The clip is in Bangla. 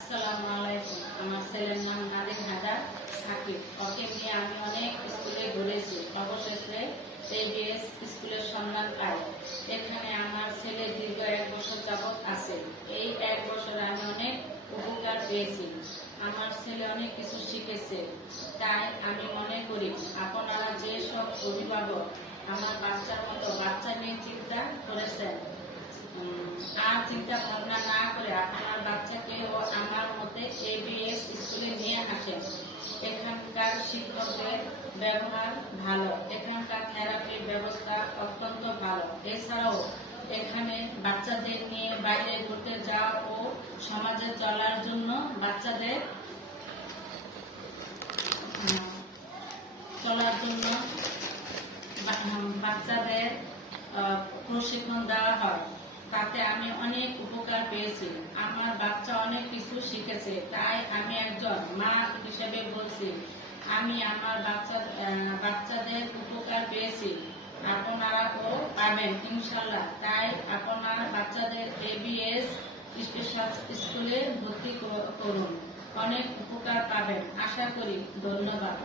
আসসালামু আলাইকুম। আমার ছেলের নাম নাদিম হায়দার সাকিব। ওকে নিয়ে আমি অনেক স্কুলে ঘুরেছি, অবশেষে এবিএস স্কুলের সন্ধান পাই। এখানে আমার ছেলে দীর্ঘ 1 বছর যাবৎ আছে। এই 1 বছরে আমি অনেক উপকার পেয়েছি। আমার ছেলে অনেক কিছু শিখেছে। তাই আমি মনে করি আপনারা যে সব অভিভাবক আমার বাচ্চার মতো বাচ্চা নিয়ে চিন্তা করেছেন, আর চিন্তা ভাবনা না করে আপনার বাচ্চাকে ও আমার মতে এবিএস স্কুলে নিয়ে আসেন। এখানকার শিক্ষকদের ব্যবহার ভালো, এখানকার থেরাপির ব্যবস্থা অত্যন্ত ভালো। এছাড়াও এখানে বাচ্চাদের নিয়ে বাইরে ঘুরতে যাওয়া ও সমাজে চলার জন্য বাচ্চাদের প্রশিক্ষণ দেওয়া হয়। তাতে আমি অনেক উপকার পেয়েছি। আমার বাচ্চা অনেক কিছু শিখেছে। তাই আমি একজন মা হিসেবে বলছি, আমি আমার বাচ্চাদের উপকার পেয়েছি, আপনারাও পাবেন ইনশাল্লাহ। তাই আপনার বাচ্চাদের এবিএস স্পেশাল স্কুলে ভর্তি করুন, অনেক উপকার পাবেন আশা করি। ধন্যবাদ।